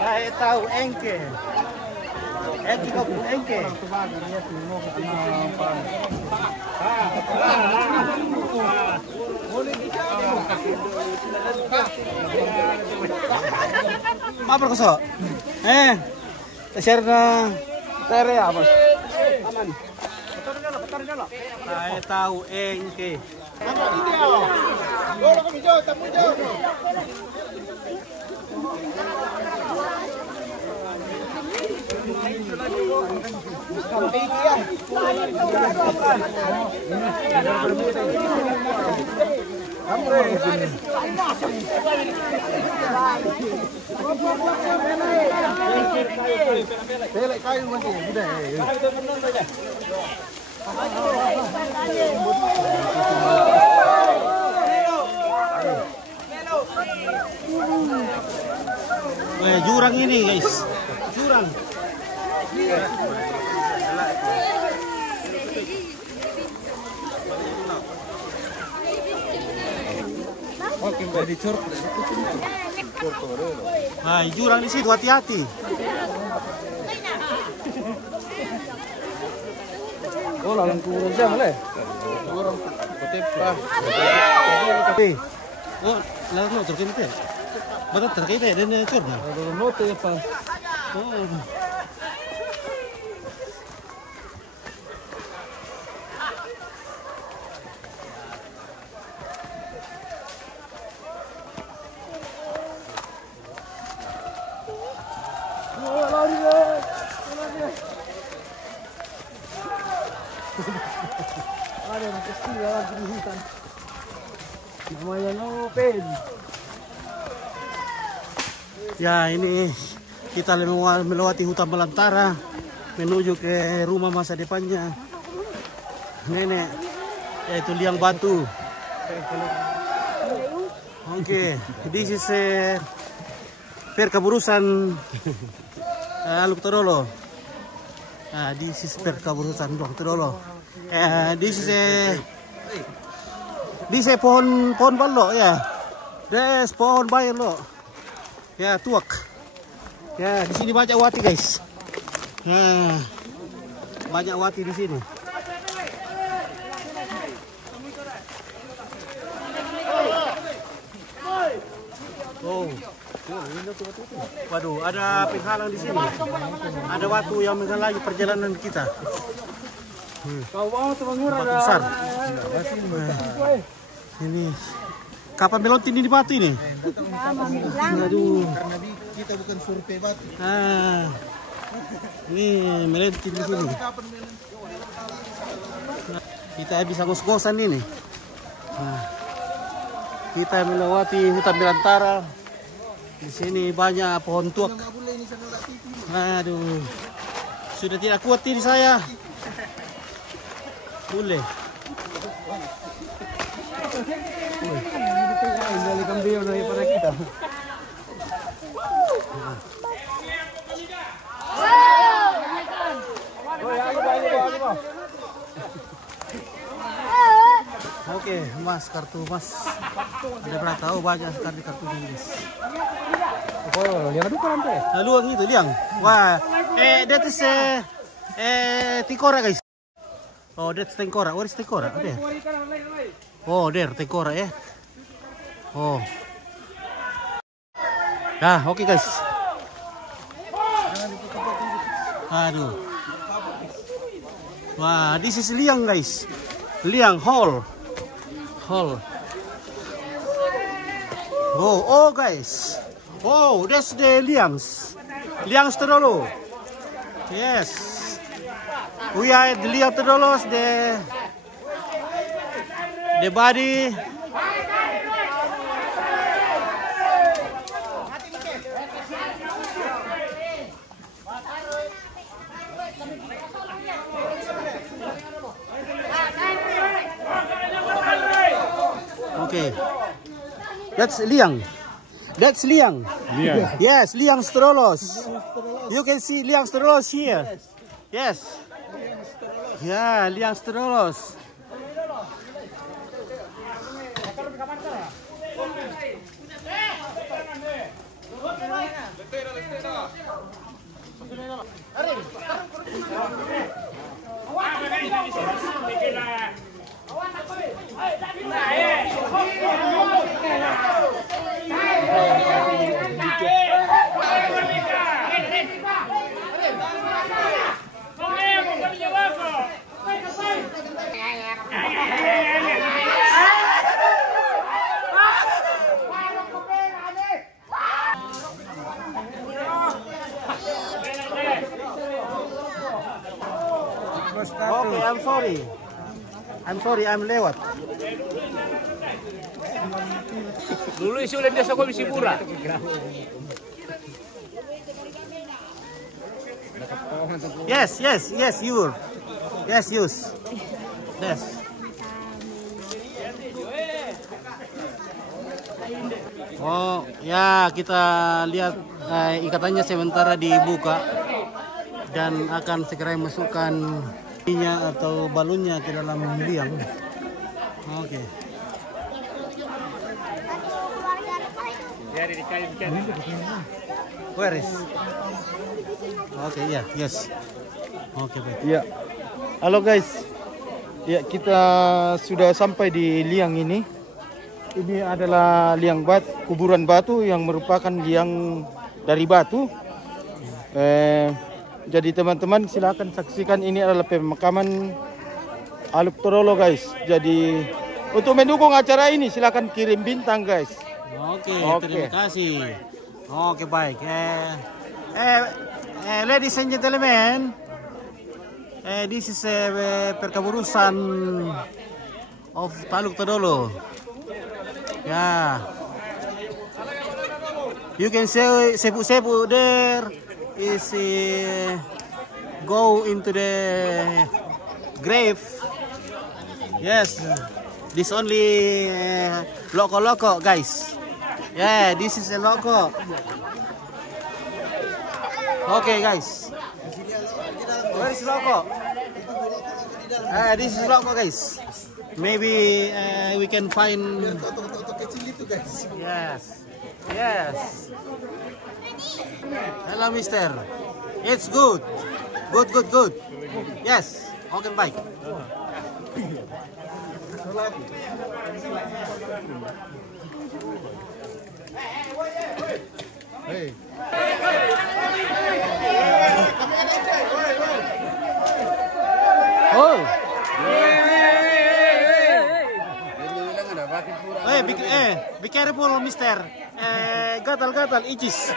Saya tahu engke. Engke kau pun engke. Apa kosok? Share na tere ya, Bos. Aman. Saya tahu engke. Jurang ini guys, jurang. Nah, jurang di situ, hati-hati. Oh, lalang kurang siya malay. Kurang kutip pa. Oh, lalang no terkait. Betul terkait ya dan curna. Note pa. Oh. Ada yang kecil lagi di hutan. Namanya Nopen. Ya, ini kita melewati hutan belantara menuju ke rumah masa depannya nenek, yaitu liang batu. Oke, this is perkaburusan Aluk Todolo. This is perkaburusan Aluk Todolo. This is pohon balok ya. Des pohon bayam lo. Ya, tuak. Ya, di sini banyak wati, guys. Nah, banyak wati di sini. Oh. Waduh, ada penghalang di sini. Ada watu yang menghalangi perjalanan kita. Batu besar. Ini kapan melontin ini batu ini? Aduh. Karena kita bukan survei batu. Ini melontin di sini. Kita bisa gos-gosan ini. Kita melewati hutan belantara. Di sini banyak pohon tuak. Aduh. Sudah tidak kuat ini saya. Boleh. Dari kambing daripada kita. Oke, Mas, kartu Mas. Ada berapa? Oh, banyak sekali kartu Mas. Oh, liang itu kan luang itu liang. Wah, that is tikora guys. Oh, that's tengkorak. Where is tengkorak? There. Oh, there tengkorak ya. Oh. Nah, oke guys. Aduh. Wah, this is liang guys. Liang hall. Oh guys. Oh, that's the liangs. Liangs Todolo. Yes. We are at the Liang Todolos, the body. That's liang. That's liang. Liang. Yes, liang sterolos. You can see liang sterolos here. Yes. Yeah, liang sterolos. Okay, I'm sorry, I'm lewat. Dulu isi udah dia sokol isi pura. Yes, you. Yes. Oh, ya kita lihat ikatannya sementara dibuka dan akan segera masukkan minyak atau balonnya ke dalam liang. Oke. Where is? Oke, ya, yes. Oke, baik. Ya. Halo guys. Ya, kita sudah sampai di liang ini. Ini adalah liang kuburan batu yang merupakan liang dari batu. Jadi teman-teman silakan saksikan, ini adalah pemakaman Aluk Torolo guys. Jadi untuk mendukung acara ini silakan kirim bintang guys. Oke. Terima kasih. Oke, baik. Ladies and gentlemen, this is perkaburusan of Taluk Todolo. Yeah, you can see sepu-sepu there is go into the grave. Yes, this only loco guys. Yeah, this is a loco. Okay guys, where is loco? This is loco guys. Maybe we can find. Yes. Hello, mister. It's good. Good. Yes. Okay, bye. Hey. Oh. Be careful, mister. Gatal, itches,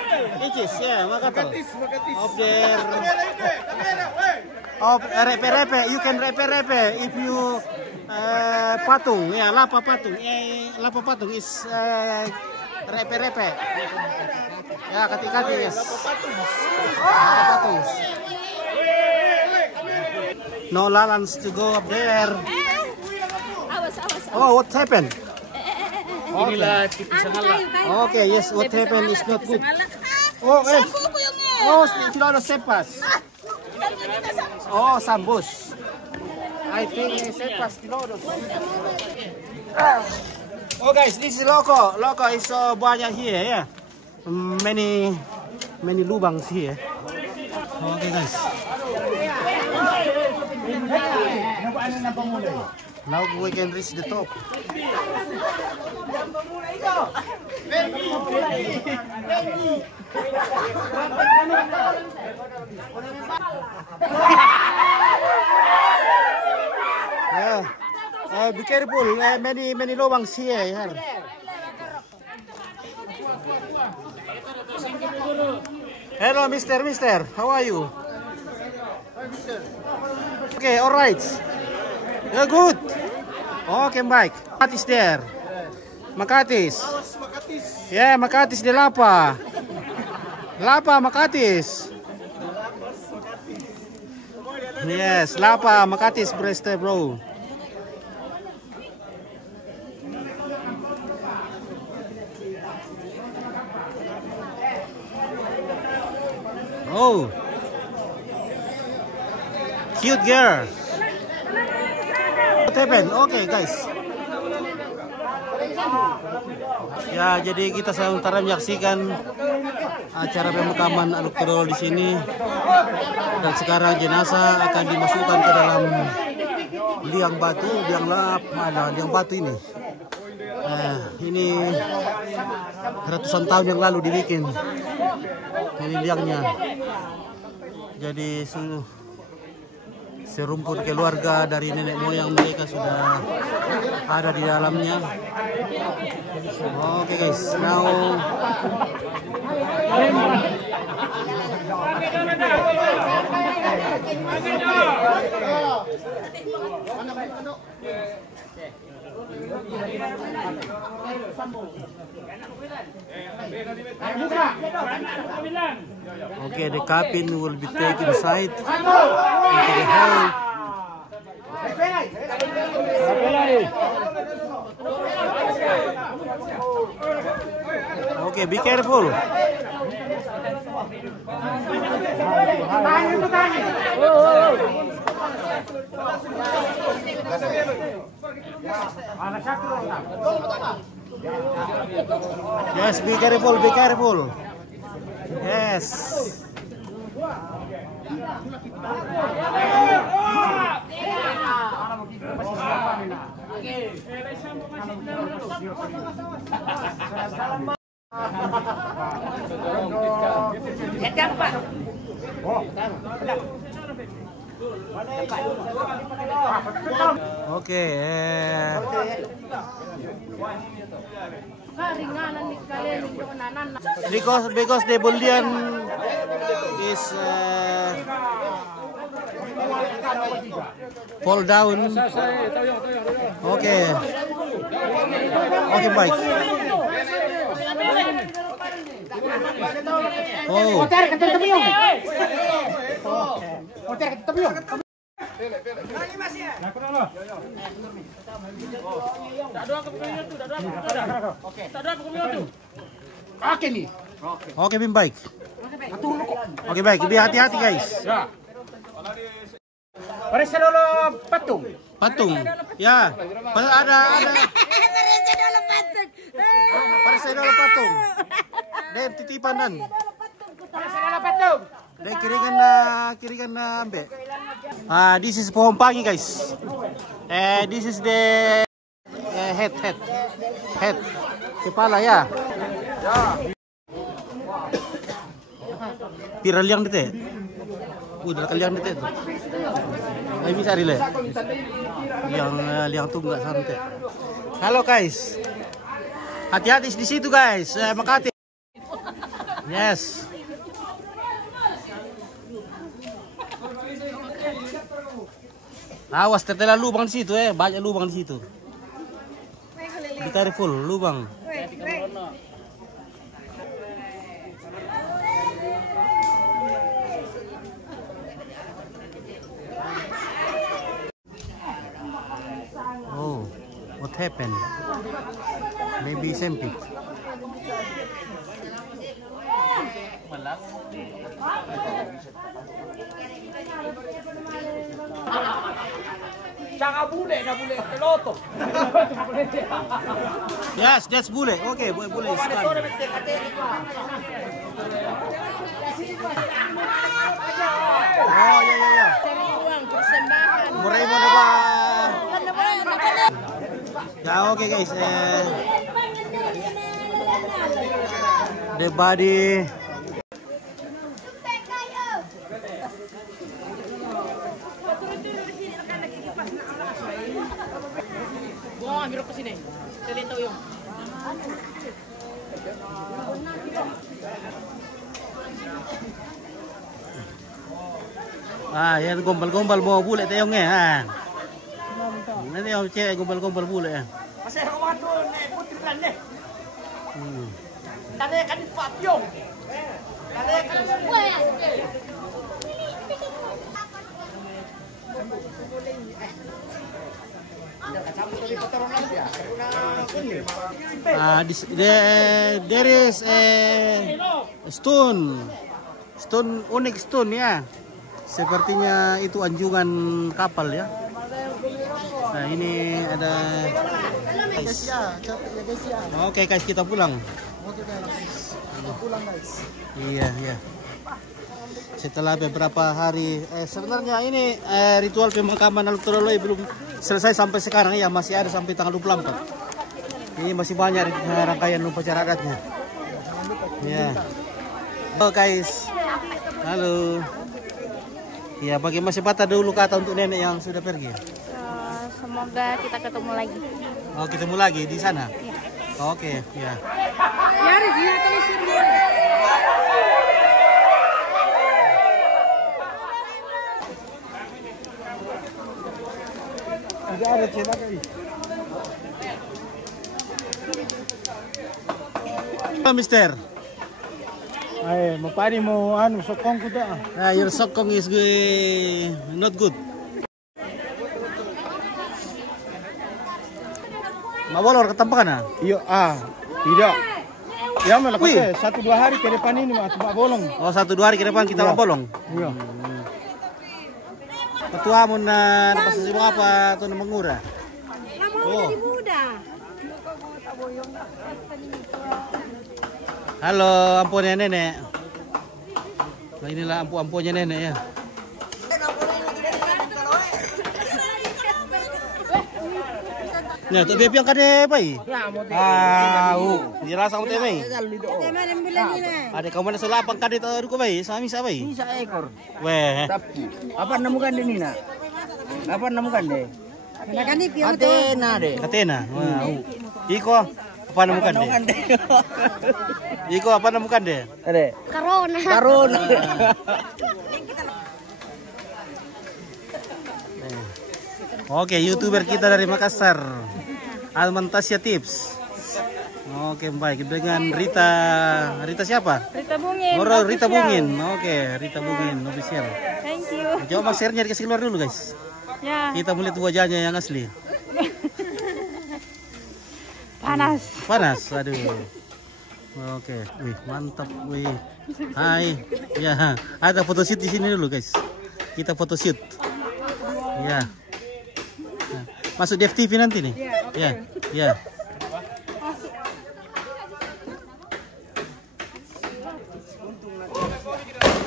yeah, gatal. Of their, of repe. You can repe if you patung, yeah, lapa patung. Lapa patung is repe. Ya, kati-kati, yes. Lapa patung. No lalans to go up there. Oh, what happened? Inilah tipu sangala. Okay, yes, what happened is not good. Tidak ada sepas. Oh, sambus. I think sepas tidak. Oh guys, this is loco. Loco is so banyak here, yeah. Many lubangs here. Okay guys. Now we can reach the top. Be careful. Many lubangs here. Hello, mister. How are you? Okay, all right. Yeah, good. Okay, Mike. Makatis there. Makatis. Yeah, Makatis de Lapa. Makatis. Yes, Lapa, Makatis, Breste, bro. Oh, cute girl. What happened? Okay, guys. Ya, jadi kita sementara menyaksikan acara pemakaman Aluktorol di sini. Dan sekarang jenazah akan dimasukkan ke dalam liang batu, liang batu ini. Nah, ini ratusan tahun yang lalu dibikin. Ini liangnya. Jadi serumpun keluarga dari nenek moyang mereka sudah ada di dalamnya. Oke guys, now okay, the coffin will be taken aside into the hole. Okay, be careful. Yes, be careful, be careful. Yes. Okay. Because the bullion is fall down. Okay. Okay, baik. Oh. Oke, Bim, baik. Oke, baik. Lebih hati-hati, guys. Periksa dulu patung. Patung. Ya. Ada. Periksa dulu patung. Dan titipan dan. Periksa dulu patung. Dan kirikan na ambe. This is pohon pagi, guys. This is the head. Kepala ya. Piral yang dete. Udah kalian dete tuh. Ay bisa rile. Liang tuh enggak santai. Halo guys. Hati-hati di situ guys. Makati. Yes. Awas tertelan lubang di situ banyak lubang di situ. Be careful, lubang. Oh, what happened? Maybe sempit. Yes, that's bule. Okay, bule is fine. Oh, ya. Murai mo na ba? Ya, okay guys. The body. Ambil ke sini. Saya lihat tahu yung. Yan gombal-gombal mau bule tayong Nanti yung cewek gombal-gombal bule ya. Masih rumah tuh nek putri lan deh. Tadi kan di papyong. Tadi kan there is a stone Stone, unik stone ya. Sepertinya itu anjungan kapal ya. Nah ini ada guys. Oke guys, kita pulang. Iya iya. Setelah beberapa hari, sebenarnya ini ritual pemakaman Aluk Toroloi belum selesai sampai sekarang ya, masih ada sampai tanggal 24. Ini masih banyak rangkaian upacara adatnya. Ya. Oh guys, halo. Ya, bagi masih patah dulu kata untuk nenek yang sudah pergi. Semoga kita ketemu lagi. Oh, ketemu lagi di sana. Ya. Oke, ya. Tidak ada cetak kali. Mister. Ay, mapani mo sokong ko da. Your sokong is not good. Mabolor ketampakan na? Iya, tidak. Ya malah pakai 1-2 hari ke depan ini cuma bolong. Oh, 1-2 hari ke depan kita mabolong. Iya. Ketua mo na napasasi mo apa ito na mangura? Oh. Halo, ampunnya nenek. Nah, inilah ampunnya nenek ya. Nah, tu bebi yang kade pai. Jelas kamu temai. Ada kamu mana selapang kade tu ruko pai, sami sa pai. Ini seekor. Weh. Tapi apa nemukan ini nak? Apa nemukan deh? Atena deh. Katena. Iko apa nemukan deh? Iko apa nemukan deh? Ada. Corona. Karun. Oke, YouTuber kita dari Makassar, Almantasya Tips. Oke, baik dengan Rita siapa? Rita Bungin. Oh, Rita Bungin. Oke, Rita Bungin official. Thank you. Coba Mas share-nya dikasih keluar dulu guys. Ya. Kita melihat wajahnya yang asli. Panas, aduh. Oke, wih mantap, wih. Hai, ya ada photoshoot di sini dulu guys. Kita photoshoot. Ya. Nah, masuk di FTV nanti nih. Ya, ya.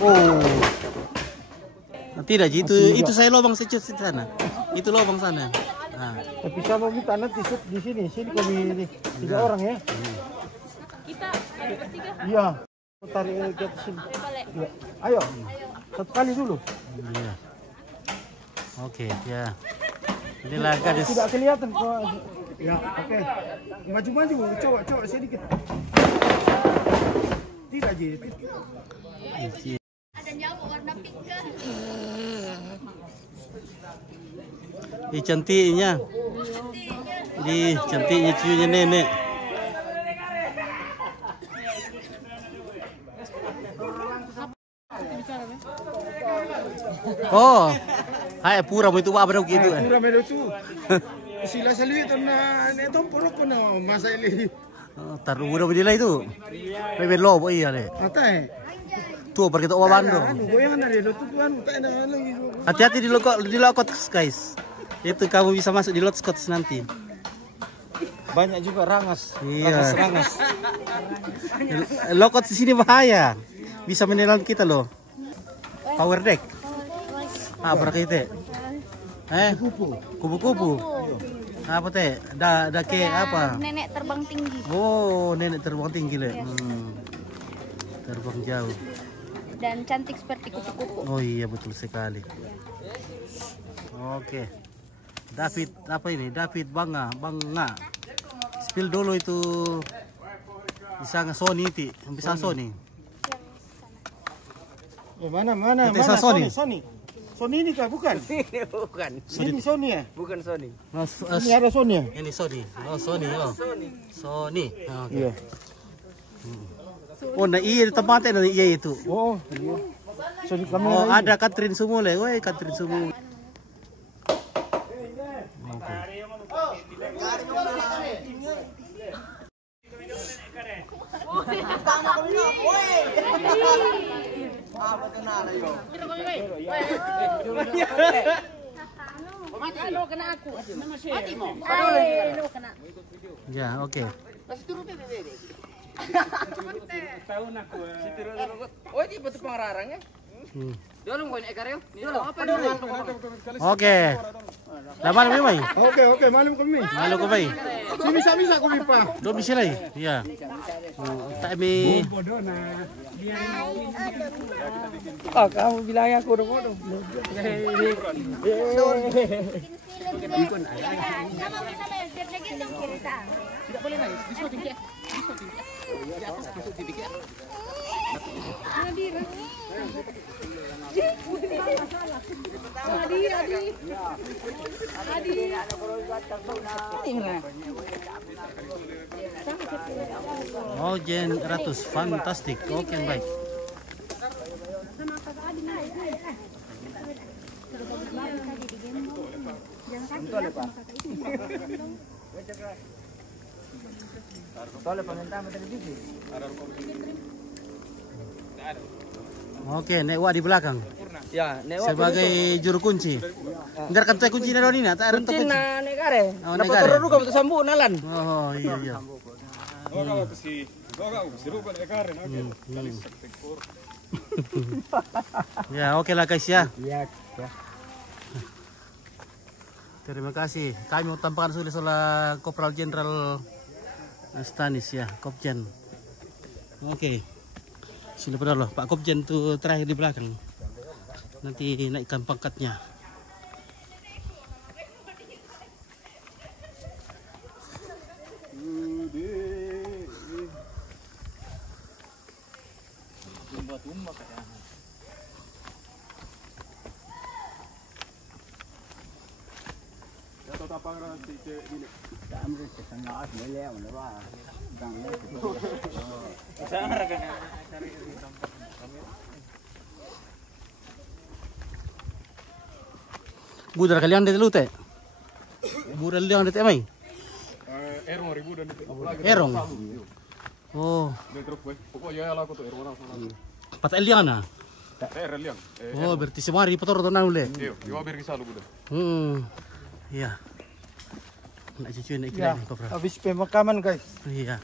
Oh. Tidak, itu saya lubang secut di sana. Itu lubang sana. Nah. Tapi sama kita nanti di sini kami 3 orang ya. Kita ada bertiga. Iya. Tarik ke atas sini. Ya. Ayo. 1 kali dulu. Iya. Oke, ya. Inilah gadis. Tidak kelihatan kok. Ya, oke. Maju-maju, coba sedikit. Tidak, Ji. Ada nyawa warna pink kan? Cantiknya. Cantiknya cucunya nenek. Oh, hai pura mo itu apa daw gitu eh. Pura medo tu. Sila saluit na neto puro ko na masaili. Taruh udah berdila itu. Bebe lobo iya le. Ata Tuh pergi ke Wabando. goyangan dari lo tu kan tak ada lagi. Hati-hati di lokot guys. Itu kamu bisa masuk di lot Scott nanti. Banyak juga rangas. Iya. Rangas. Lokot di sini bahaya. Bisa menelan kita loh. Power deck. Apa kita? Kupu-kupu. Apa teh? Dake apa? Nenek terbang tinggi. Oh, nenek terbang tinggi le. Terbang jauh. Dan cantik seperti kupu-kupu. Oh iya betul sekali. Oke. David apa ini? David Bangga. Spill dulu itu bisa Sony itu, bisa Sony. Mana? Bisa Sony. Sony ini kah? Bukan. Bukan. Ini Sony ya? Bukan Sony. Ini ada Sony ya? Ini Sony. Oh Sony. Oh. Sony. Oh, okay. Iya. Oh, nah iya tempatnya iya itu. Oh, iya. Sony kamera. Oh, ada Catherine Sumule. Woi, Catherine Sumule. Ya, oke. Oh, di betul pengarang ya? Oke. Dah malu ni mai. Oke, malu kami. Malu ko mai. Si bisa kami pa. Do bisa lai. Ya. Tak mi. Oh, kamu bilang aku udah bodoh. Oh, Jen ratus fantastik. Oke, baik. Oke, nek wa di belakang. Ya, Sebagai juru kunci. Ntar kan saya kunci dari ini, tak ada kunci. na nek kare. Oh, Dapat nek kare. turun kamu sambu nalan. Oh, iya iya. Ya, oke lah guys ya. Iya. Terima kasih. Kami mau tampakkan sudah oleh Kopral Jenderal Stanis ya, Kopjen. Oke. Sudah benar loh, Pak Kopjen tuh terakhir di belakang. Nanti naikkan pangkatnya. Budar kalian dari lu teh? Budar liang dari mai? Erong ribu dan Erong. Oh. Patah liang na? liang. Oh, berarti semari petor tu nang le. Iyo, yo bir kisah lu budak. Iya. Nak cucu nak Ya, kira Kopral. habis pemakaman guys. Iya.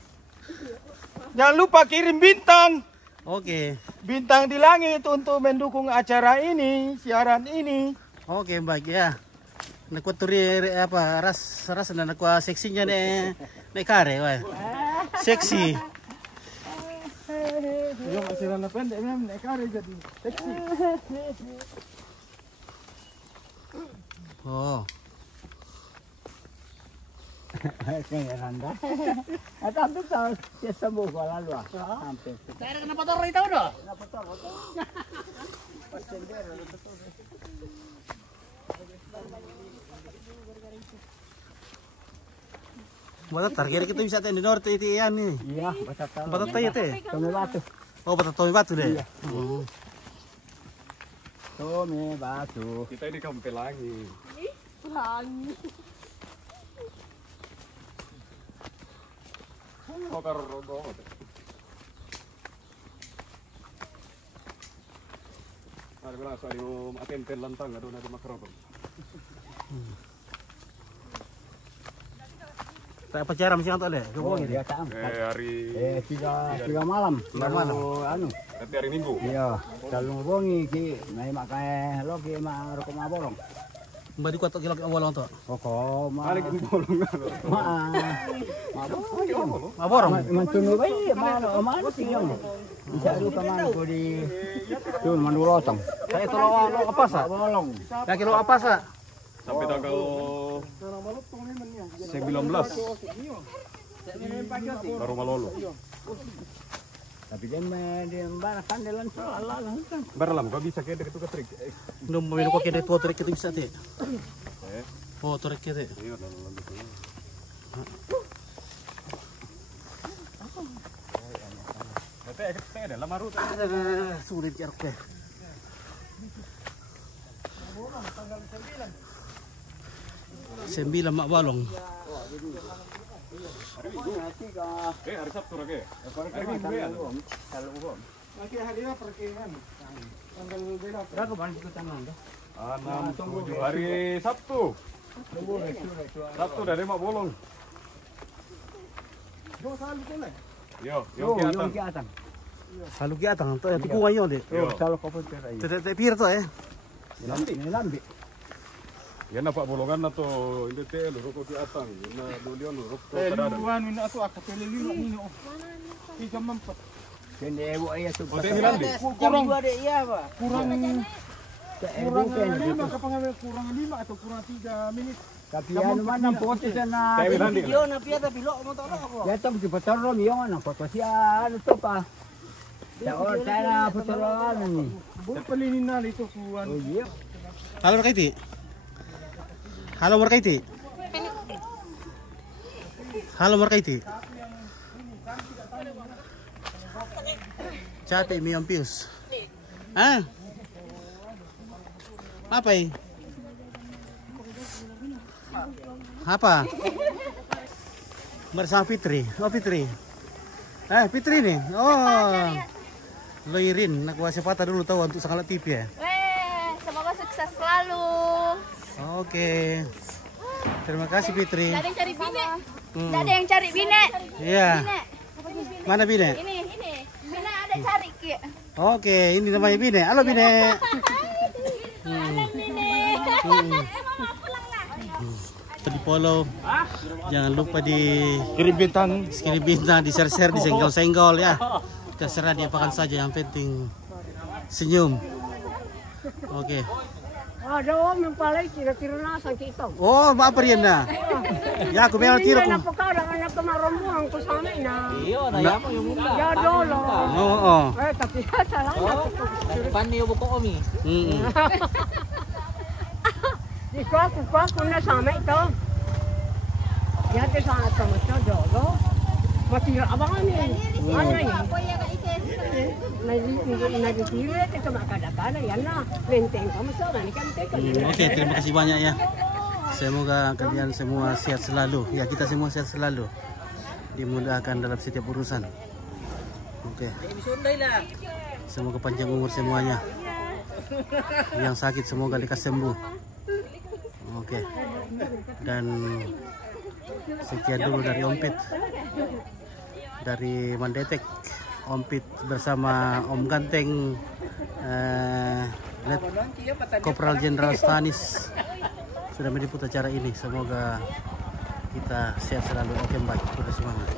Jangan lupa kirim bintang. Oke. Bintang di langit untuk mendukung acara ini, siaran ini. Oke, baik ya. Nak turi apa ras dan nak seksinya nek kare wah. Seksi. Yo masih rana pendek memang nek kare jadi seksi. Oh. Kayak Randa. Atau tu tahu dia sembuh kalau lu. Sampai. Saya kenapa tahu itu dah? Batat kira kita bisa teh di norte itu ya nih. Iya, baca tahu. Batat teh teh. Tome batu. Oh, batat tomi batu deh. Oh. Tome batu. Kita ini kampel lagi. Oh, karo rogo. Ada belas hari aten lantang ada makrobon. Tak pacaran mesti antok deh. Oh, Kebong dia kan. Hari Tiga malam. Malam. Anu. nanti hari Minggu. Iya, selalu ngobongi ki, mai makai lo ki ma roko ma borong. Mbak di kuat kilo bolong to. Koko ma. Balik bolong. Ma borong. Mantunu bayi ma sing yang. Bisa lu kaman ko di tuh mandurotong. Kayak itu lo apa sa? Bolong. Ya kilo apa sa? Sampai tanggal 19 baru malolo. Tapi kan di mana kandelan soal kan. Baralam kau bisa kayak itu ke trik. Nung mau minum kopi dari tuh kita bisa teh. Oh tuh kita. Iya, lalu itu. Ada lama rute. Sulit jarak deh. Sembilan mak balong. Hari Sabtu lagi. Hari Minggu ya. Nanti harinya perkiraan. Tanggal berapa? Berapa ban ikutan Anda? 6, 7 hari Sabtu. Sabtu dari Mak Bolong. Yo, Yo, yo yung kiatan. kiatan. Halu ki atang to tikungan yo de. Yo. Salo ko po tira. Tete pir to Nilambi. Yan na Pak Bolongan na to, hindi te, lurok ko kiatan. Yan na lulion, lurok to kadada. Luan mina ato ako pelililo ini. Tiga mampat. Kende ewo ay ato. O, te Mirandi. Kurang iya ba? kurang Kurang lima kapangalan kurang 5 atau kurang 3 menit. Tapi ano man ang pote sa na Kaya Mirandi. na piyata bilo mo to ako. Ya tong si Patoro mi yung ano foto siya ano to pa. Ya or tara Patoro ano ni. Buat pelinin na ito kuan. Oh iya. Halo Markaiti. Halo Markaiti. Halo Markaiti. Cate mi ang pius. Ah. Apa ini? Apa? Bersama Fitri. Oh Fitri. Fitri nih. Oh. Loirin, nak kuasa patah dulu tahu untuk sangat TV ya. Semoga sukses selalu. Oke. Terima kasih Fitri. Gak ada yang cari bine. Gak ada yang cari bine. Iya. Bine. Mana Bine? Ini. Bine ada cari Ki. Oke, ini namanya Bine. Halo Bine. Halo Bine. Di follow. Jangan lupa di Kirim bintang. di share-share, di senggol-senggol ya. Terserah diapakan saja, yang penting senyum. Oke. Ada om yang paling kira-kira nasa kita. Oh, maaf Riana. Ya, aku memang tiro ko. Napakada ka na kumarumbuhan ko sa amin na. Iyo na mo yung mula. Ya dolo. Oo. Tapi salamat. Pani yo ko omi. Ikaw ako na sa amin ito. Ya te sana tamo sa dolo. Matira abangan ni. Ano yun? Nagitiro ito makadakana yan na. Lenteng kamu sa kan teka. Oke, terima kasih banyak ya. Semoga kalian semua sehat selalu. Ya, kita semua sehat selalu. Dimudahkan dalam setiap urusan. Oke. Semoga panjang umur semuanya. Yang sakit semoga lekas sembuh. Oke. Dan sekian dulu dari Ompit. Dari Mandetek. Ompit bersama Om Ganteng, Kopral Jenderal Stanis sudah meliput acara ini. Semoga kita sehat selalu. Oke, baik, sudah semangat.